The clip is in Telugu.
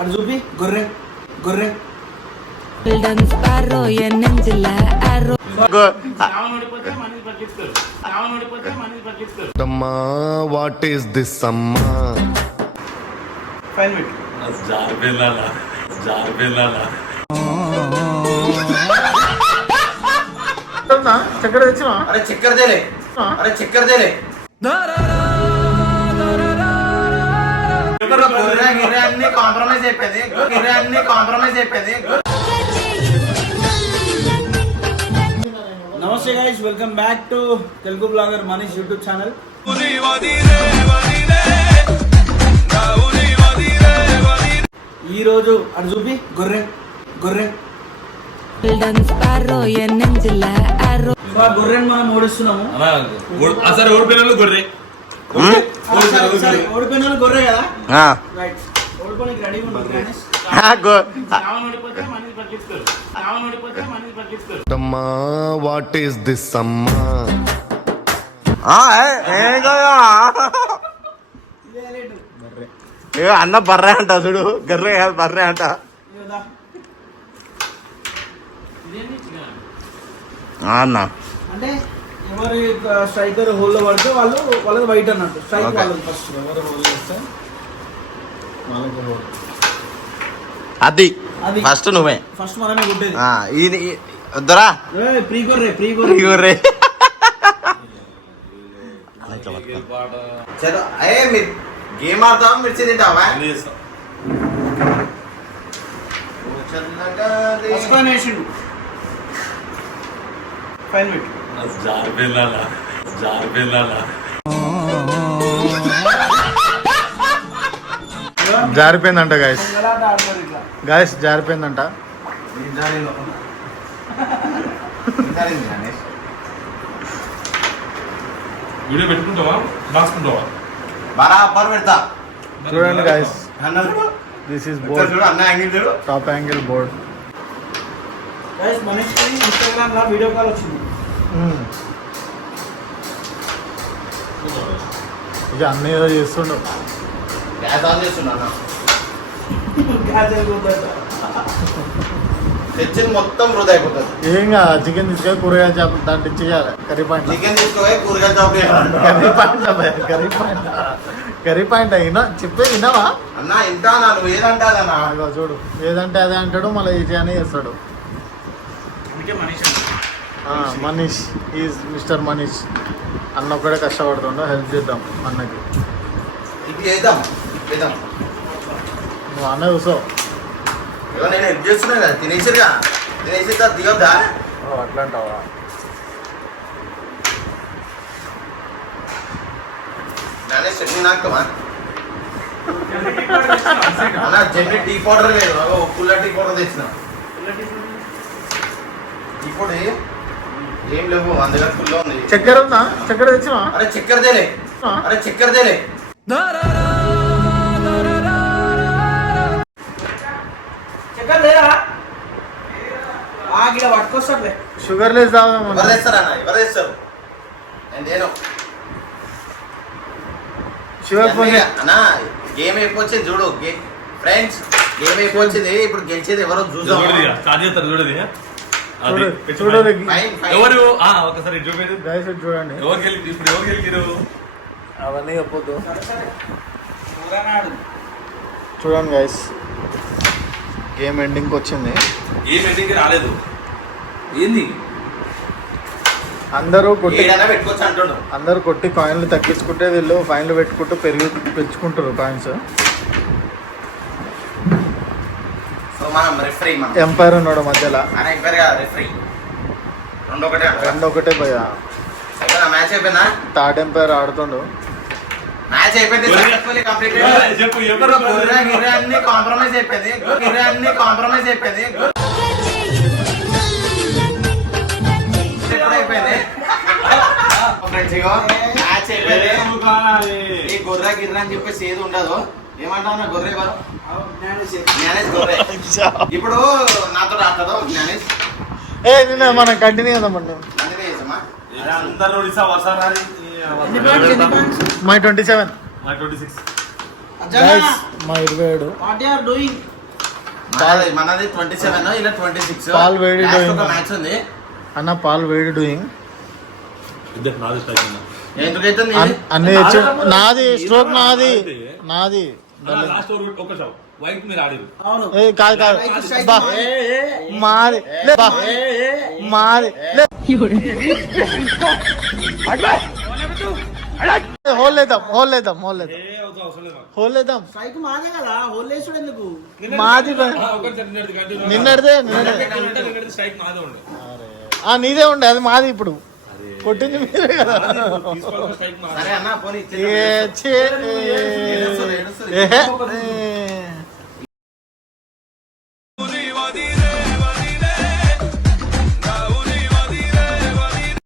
అది చూపి గొర్రె గొర్రె. అమ్మా వాట్ ఈస్ దిస్ అమ్మా? ఫైన్ మినిట్ జార్ బెల్లాలా గొర్రె గిర్రె అన్ని కాంప్రమైజ్ అయిపోయింది. గిర్రె అన్ని కాంప్రమైజ్ అయిపోయింది. నమస్తే guys welcome back to Telugu blogger Manish YouTube channel. ఈ రోజు అటు చూపి గొర్రె గొర్రె. గొర్రెని మనం ఓడిస్తున్నాము. అసలు ఓడిపోయిన గొర్రె. ఆ, సరే, సరే, ఓడిపోయిన వాళ్ళు గొర్రె కదా? రైట్ ఓడిపోయినకి రెడీగా ఉంటుంది గణేష్ అమ్మా? వాట్ ఈస్ దిస్ అమ్మా అన్న బర్రే అంట చూడు. గర్రె కాదు బర్రె అంట. అన్న. అంటే ఎవరి స్ట్రైకర్ హోల్లో పడితే వాళ్ళు వాళ్ళది వైట్ అన్నట్టు. స్ట్రైక్. వాళ్ళది ఫస్ట్ ఎవరు హోల్ చేస్తే వాళ్ళకి హోల్ అది. అది. ఫస్ట్ నువ్వే. ఫస్ట్ మనమే కొట్టేది. ఇది ఈ- వద్దురా. ఏయ్, ప్రీ గొర్రె ప్రీ ఈ గొర్రె గొర్రె చలో అయ్యే మీరు గేమ్ ఆడతావా? మిర్చి తింటావా? ఫైన్ పెట్టు. జారిపోయిందంట గాయస్ గాయస్ జారిపోయిందంట. చూడండి guys this is board top angle board మనిషి ఇన్స్టాగ్రామ్లో వీడియో కాల్ వచ్చింది. ఇక అన్నీ ఏదో చేస్తుండు. గ్యాస్ ఆన్ చేస్తున్నా. తెచ్చింది మొత్తం వృధా అయిపోతుంది. ఏం కాదు చికెన్ తీసుకొని కూరగాయలు చేప దాంట్లో ఇచ్చేయాలి. Curry point. చికెన్ తీసుకోవాలి కూరగాయల చాప్ చేయాలి. Curry point curry point. Curry point అయినా చెప్పే విన్నావా? అన్న నువ్వు ఏదంటా ఇదిగో చూడు ఏదంటే అదే అంటాడు మళ్ళీ ఇది అని చేస్తాడు. అందుకే Manish Manish. Is mister Manish. అన్న ఒక్కడే కష్టపడుతుండో హెల్ప్ చేద్దాం అన్నకి. ఇది చేద్దాం చేద్దాం. నువ్వు అన్న చూసో ఏదో నేను హెల్ప్ చేస్తున్నా కదా తినేసిరుగా తినేసి తర్వాత దిగొద్దా? అట్లా అంటావా నానే చట్నీ నాకుమా జెన్ని టీ పౌడర్ లేదు. పుల్ల టీ పౌడర్ తెచ్చిన. టీ పౌడర్ ఏ? ఏం లేవు అందులో ఫుల్ ఉంది. చక్కెర ఉందా? చక్కెర తెచ్చివా? అరే చక్కెర తేలే. అరే చక్కెర తేలే. చక్కెర లేదా ఆ గిడ పట్టుకొస్తాడులే షుగర్ లెస్ తాగుదాం ఎవరు తెస్తారు అన్న? ఎవరు తెస్తారు? నేను నేను షుగర్ ఫోన్ అన్న గేమ్ అయిపోయింది చూడు. ఫ్రెండ్స్ గేమ్ అయిపోయింది ఇప్పుడు గెలిచేది ఎవరో చూద్దాం. చూడది స్టార్ట్ చేస్తారు చూడది అది చూడండి ఎవరు? ఒకసారి చూపేది ఇప్పుడు అవన్నీ చెప్పొద్దు. చూడండి గైస్ గేమ్ ఎండింగ్కి వచ్చింది. ఏం ఎండింగ్ రాలేదు. ఏంది? అందరూ కొట్టి అందరూ కొట్టి కాయిన్లు తగ్గించుకుంటే వీళ్ళు ఫైన్లు పెట్టుకుంటూ పెరిగి పెంచుకుంటారు కాయిన్స్ మనం రెఫరీ మనం. ఎంపైర్ ఉన్నాడు మధ్యలో. ఆయన ఎంపైర్ కదా రెఫరీ రెండు ఒకటే రెండు ఒకటే పోయా. అయిపోయినా మ్యాచ్ అయిపోయిందా? థర్డ్ ఎంపైర్ ఆడుతుండు. మ్యాచ్ అయిపోయింది. సక్సెస్ఫుల్లీ కంప్లీట్ చెప్పు ఇప్పుడు ఎవరు గొర్రె గిర్రె అన్ని కాంప్రమైజ్ అయిపోయింది. అన్ని కాంప్రమైజ్ అయిపోయింది. మ్యాచ్ అయిపోయింది ఈ గొర్రె గిర్రె అని చెప్పేసి ఏది ఉండదు. ఏమంటావు గొర్రె ఎవరు? జ్ఞానేష్ గొర్రె. ఇప్పుడు నాతో జ్ఞానేష్? ఏ నిన్న మనం కంటిన్యూ చేద్దామండి my twenty seven twenty six మా ఇరవై ఏడు వాట్ ఆర్ డూయింగ్ మనది మనది ట్వంటీ సెవెన్ ఇలా ట్వంటీ సిక్స్ పాల్ వేడి. మ్యాచ్ ఉంది. అన్న పాల్ వేడి డూయింగ్ ఎందుకైతే నాది? స్ట్రోక్ నాది. నాది. మీరు కాదు కాదు. హోల్ హోల్ హోల్ లేదు. హోల్ మాదే కదా హోల్ ఎందుకు? నిన్నటిది ఆ నీదే ఉండే అది మాది ఇప్పుడు. కొట్టింది మీరే కదా. Yeah.